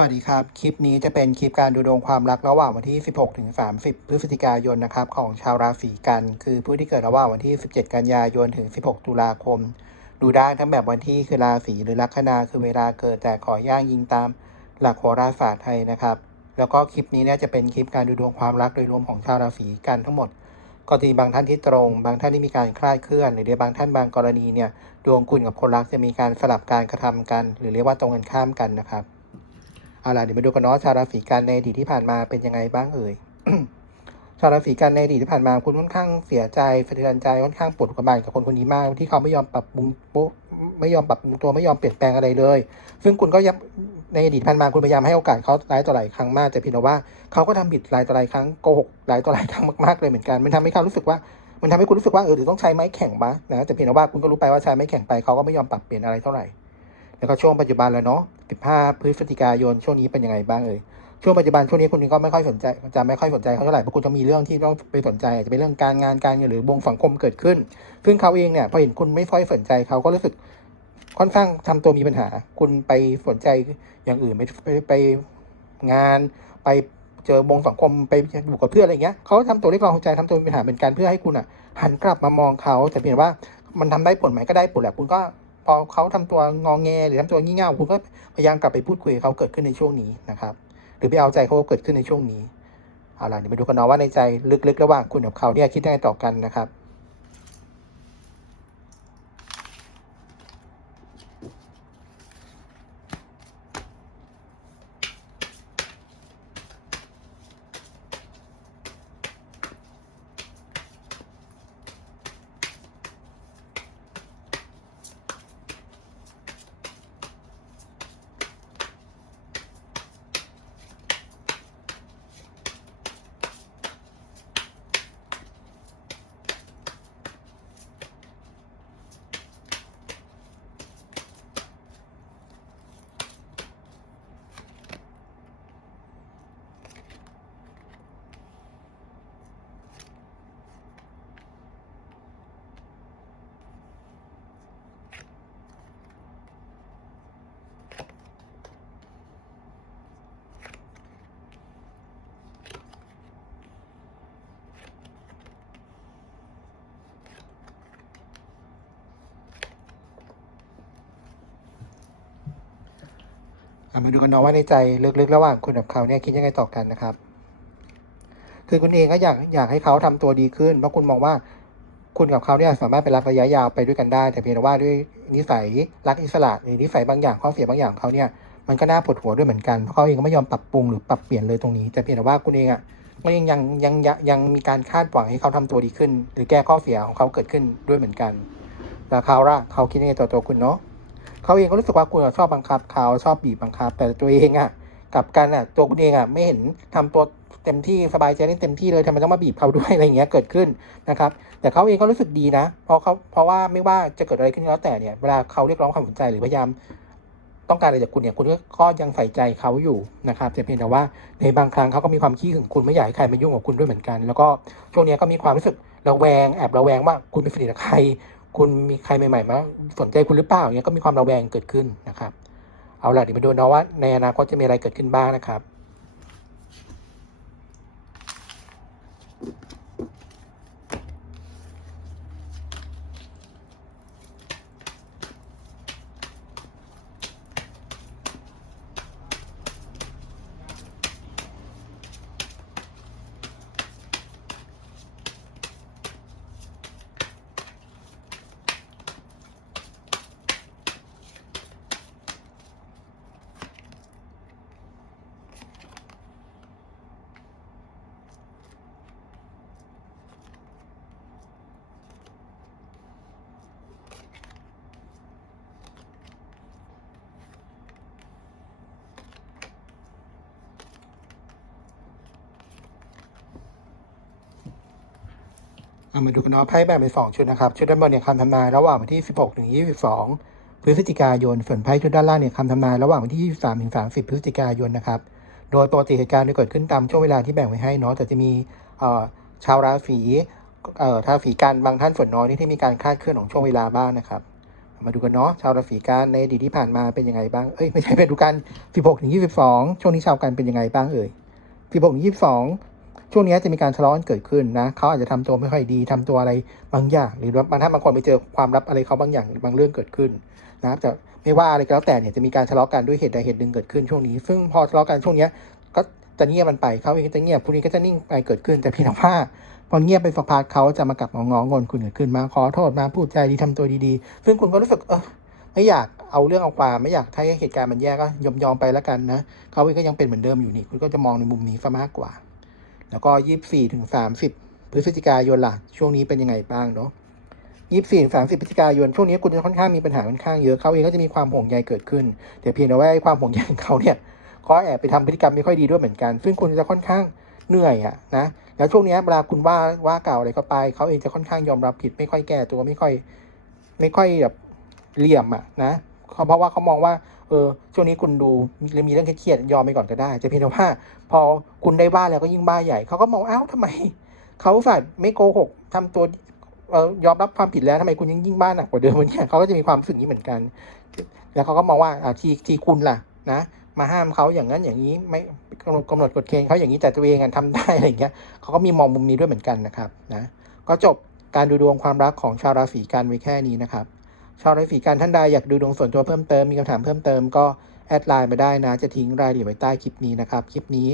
วัสดีครับ คลิปนี้จะเป็นคลิปการดูดวงความรักระหว่างวันที่ 16 ถึง 30 พฤศจิกายนนะครับของชาวราศีกัน คือผู้ที่เกิดระหว่างวันที่ 17 กันยายนถึง 16 ตุลาคม ดูได้ทั้งแบบวันที่คือราศีหรือลัคนาคือเวลาเกิดแต่ขอย่างยิงตามหลักโหราศาสตร์ไทยนะครับ แล้วก็คลิปนี้เนี่ยจะเป็นคลิปการดูดวงความรักโดยรวมของชาวราศีกันทั้งหมดก็ทีบางท่านที่ตรง บางท่านที่มีการคลาดเคลื่อน หรือในบางท่านบางกรณีเนี่ยดวงคุณกับคนรักจะมีการสลับการกระทำกัน หรือเรียกว่าตรงกันข้ามกันนะครับ เอาล่ะเดี๋ยวมาดูกันเนาะชาวราศีกันในอดีตที่ผ่านมาเป็นยังไงบ้างเอ่ยชาวราศีกันในอดีตที่ผ่านมาคุณค่อนข้างเสียใจสะเทือนใจค่อนข้างปวดกระบาลกับคนคนนี้มากที่เขาไม่ยอมปรับปรุงปุ๊บไม่ยอมปรับปรุงตัวไม่ยอมเปลี่ยนแปลงอะไรเลย ซึ่งคุณก็ยังในอดีตผ่านมาคุณพยายามให้โอกาสเขาหลายต่อหลายครั้งมากแต่เพียงแต่ว่าเขาก็ทำผิดหลายต่อหลายครั้งโกหกหลายต่อหลายครั้งมากๆเลยเหมือนกัน มันทำให้เขารู้สึกว่ามันทำให้คุณรู้สึกว่าเออหรือต้องใช้ไม้แข็งปะนะแต่เพียงแต่ว่าคุณก็รู้ไปว่าใช้ไม้แข็งไปเขาก็ไม่ยอมปรับเปลี่ยนอะไรเท่าไหร่ แล้วก็ช่วงปัจจุบันแล้วเนาะ 15 พฤศจิกายน ช่วงนี้เป็นยังไงบ้างเอ่ย ช่วงปัจจุบันช่วงนี้คุณก็ไม่ค่อยสนใจ จะไม่ค่อยสนใจเขาเท่าไหร่ เพราะคุณจะมีเรื่องที่ต้องไปสนใจอาจจะเป็นเรื่องการงานการเงินหรือวงสังคมเกิดขึ้น ซึ่งเขาเองเนี่ยพอเห็นคุณไม่ค่อยสนใจเขาก็รู้สึกค่อนข้างทำตัวมีปัญหา คุณไปสนใจอย่างอื่นไปไปไปงานไปเจอวงสังคมไปอยู่กับเพื่อนอะไรเงี้ยเขาก็ทำตัวเรียกร้องใจทำตัวมีปัญหาเป็นการเพื่อให้คุณอะหันกลับมามองเขาแต่เพียงว่ามันทำได้ผลไหมก็ได้ผลแหละคุณก็ พอเขาทำตัวงองแงหรือทำตัวงี่เง่าคุณก็พยายามกลับไปพูดคุยกับเขาเกิดขึ้นในช่วงนี้นะครับ หรือไปเอาใจเขาเกิดขึ้นในช่วงนี้เอาล่ะเดี๋ยวไปดูกันเนาะว่าในใจลึกๆ ระหว่างคุณกับเขาเนี่ยคิดยังไงต่อกันนะครับ มาดูกันเนาะว่าในใจลึกๆระหว่างคุณกับเขาเนี่ยคิดยังไงต่อกันนะครับ คือคุณเองก็อยากอยากให้เขาทำตัวดีขึ้นเพราะคุณมองว่าคุณกับเขาเนี่ยสามารถเป็นรักระยะยาวไปด้วยกันได้ แต่เพียงแต่ว่าด้วยนิสัยรักอิสระหรือนิสัยบางอย่างข้อเสียบางอย่างของเขาเนี่ยมันก็น่าปวดหัวด้วยเหมือนกันเพราะเขาเองก็ไม่ยอมปรับปรุงหรือปรับเปลี่ยนเลยตรงนี้ แต่เพียงแต่ว่าคุณเองอะก็ยังยังยังยังยังมีการคาดหวังให้เขาทำตัวดีขึ้น หรือแก้ข้อเสียของเขาเกิดขึ้นด้วยเหมือนกันแล้วเขาล่ะเขาคิดยังไงต่อตัวคุณเนาะ เขาเองก็รู้สึกว่าคุณชอบบังคับเขาชอบบีบบังคับ แต่ตัวเองอะกับกันอะตัวคุณเองอะไม่เห็นทำตัวเต็มที่สบายใจได้เต็มที่เลยทำไมต้องมาบีบเขาด้วยอะไรเงี้ยเกิดขึ้นนะครับ แต่เขาเองก็รู้สึกดีนะเพราะเขาเพราะว่าไม่ว่าจะเกิดอะไรขึ้นแล้วแต่เนี่ยเวลาเขาเรียกร้องความสนใจหรือพยายามต้องการอะไรจากคุณเนี่ยคุณก็ยังใส่ใจเขาอยู่นะครับแต่เพียงแต่ว่าในบางครั้งเขาก็มีความขี้หึงคุณไม่อยากให้ใครมายุ่งกับคุณด้วยเหมือนกัน แล้วก็ช่วงนี้ก็มีความรู้สึกระแวงแอบระแวงว่าคุณเป็นสนิทกับใคร คุณมีใครใหม่ๆมาสนใจคุณหรือเปล่าเนี่ยก็มีความระแวงเกิดขึ้นนะครับ เอาล่ะเดี๋ยวมาดูเนาะว่าในอนาคตจะมีอะไรเกิดขึ้นบ้างนะครับ เอามาดูนเนาะไพ่แบ่งเป็นสองชุดนะครับ ชุดด้านบนเนี่ยคำทำนายระหว่างวันที่ 16ถึง22 พฤศจิกายน ส่วนไพ่ชุดด้านล่างเนี่ยคำทำนายระหว่างวันที่ 23ถึง30 พฤศจิกายนนะครับ โดยปกติเหตุการณ์จะเกิดขึ้นตามช่วงเวลาที่แบ่งไว้ให้เนาะแต่จะมีชาวราศีเอ่อราศีกันบางท่านส่วนน้อยที่ที่มีการคาดเคลื่อนของช่วงเวลาบ้างนะครับ มาดูกันเนาะชาวราศีกันในอดีตที่ผ่านมาเป็นยังไงบ้างเอ้ยไม่ใช่เป็นดูกัน 16ถึง22 ช่วงนี้ชาวกันเป็นยังไงบ้างเอ่ย16ถึง22 ช่วงนี้จะมีการทะเลาะกันเกิดขึ้นนะเขาอาจจะทำตัวไม่ค่อยดีทำตัวอะไรบางอย่าง หรือว่าบางท่านบางคนไปเจอความลับอะไรเขาบางอย่างบางเรื่องเกิดขึ้นนะครับจะไม่ว่าอะไรก็แล้วแต่เนี่ยจะมีการทะเลาะกันด้วยเหตุใดเหตุหนึ่งเกิดขึ้นช่วงนี้ ซึ่งพอทะเลาะกันช่วงนี้ก็จะเงียบมันไปเขาเองก็จะเงียบพวกนี้ก็จะนิ่งไปเกิดขึ้นแต่พียงแต่ว่าพอเงียบไปสักพักเขาจะมากลับงองอนคุณเกิดขึ้นมาขอโทษมาพูดใจดีทำตัวดีๆ ซึ่งคุณก็รู้สึกเออไม่อยากเอาเรื่องเอาความไม่อยากให้เหตุการณ์มันแย่ก็ยอมยอมไปแล้วกันนะเขาเองก็ยังเป็นเหมือนเดิมอยู่นี่คุณก็จะมองในมุมนี้ซะมากกว่า แล้วก็ยี่สี่ถึงสามสิบพฤศจิกายนล่ะ ช่วงนี้เป็นยังไงบ้างเนาะยี่สี่สามสิบพฤศจิกายนช่วงนี้คุณจะค่อนข้างมีปัญหาค่อนข้างเยอะเขาเองก็จะมีความห่วงใยเกิดขึ้น แต่เพียงแต่ว่าความห่วงใยของเขาเนี่ยก็แอบไปทำพฤติกรรมไม่ค่อยดีด้วยเหมือนกัน ซึ่งคุณจะค่อนข้างเหนื่อยอะนะแล้วช่วงนี้เวลาคุณว่าว่าเก่าอะไรเข้าไปเขาเองจะค่อนข้างยอมรับผิดไม่ค่อยแก้ตัวไม่ค่อย ไม่ค่อยแบบเหลี่ยมอะนะเขาเพราะว่าเขามองว่า เออช่วงนี้คุณดูมีมีเรื่องเครียดยอมไปก่อนก็ได้แต่เพียงแต่ว่า พอคุณได้บ้าแล้วก็ยิ่งบ้าใหญ่เขาก็มองอ้าวทำไมเขาฝ่ายไม่โกหกทำตัวเออยอมรับความผิดแล้วทำไมคุณยังยิ่งบ้าหนักกว่าเดิมวะเนี่ยเขาก็จะมีความรู้สึกนี้เหมือนกัน แล้วเขาก็มองว่าอ่าทีทีคุณล่ะนะมาห้ามเขาอย่างนั้นอย่างนี้ไม่กำหนดกำหนดกฎเกณฑ์เขาอย่างนี้แต่ตัวเองอะทำได้อะไรอย่างเงี้ยเขาก็มีมองมุมนี้ด้วยเหมือนกันนะครับนะก็จบการดูดวงความรักของชาวราศีกันไว้แค่นี้นะครับ ชาวราศีกันท่านใดอยากดูดวงส่วนตัวเพิ่มเติมมีคำถามเพิ่มเติมก็แอดไลน์มาได้นะ จะทิ้งรายละเอียดไว้ใต้คลิปนี้นะครับ คลิปนี้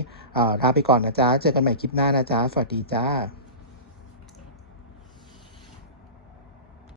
ลาไปก่อนนะจ๊ะ เจอกันใหม่คลิปหน้านะจ๊ะ สวัสดีจ้า